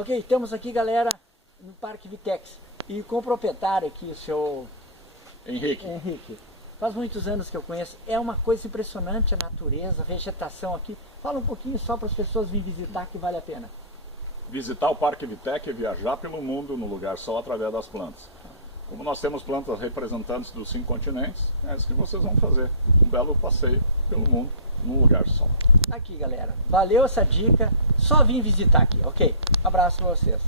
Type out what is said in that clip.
Ok, estamos aqui, galera, no Parque Vitex e com o proprietário aqui, o seu Henrique. Faz muitos anos que eu conheço, é uma coisa impressionante a natureza, a vegetação aqui. Fala um pouquinho só para as pessoas virem visitar, que vale a pena. Visitar o Parque Vitex é viajar pelo mundo no lugar só através das plantas. Como nós temos plantas representantes dos 5 continentes, é isso que vocês vão fazer. Um belo passeio pelo mundo num lugar só. Aqui, galera. Valeu essa dica. Só vim visitar aqui, ok? Um abraço para vocês.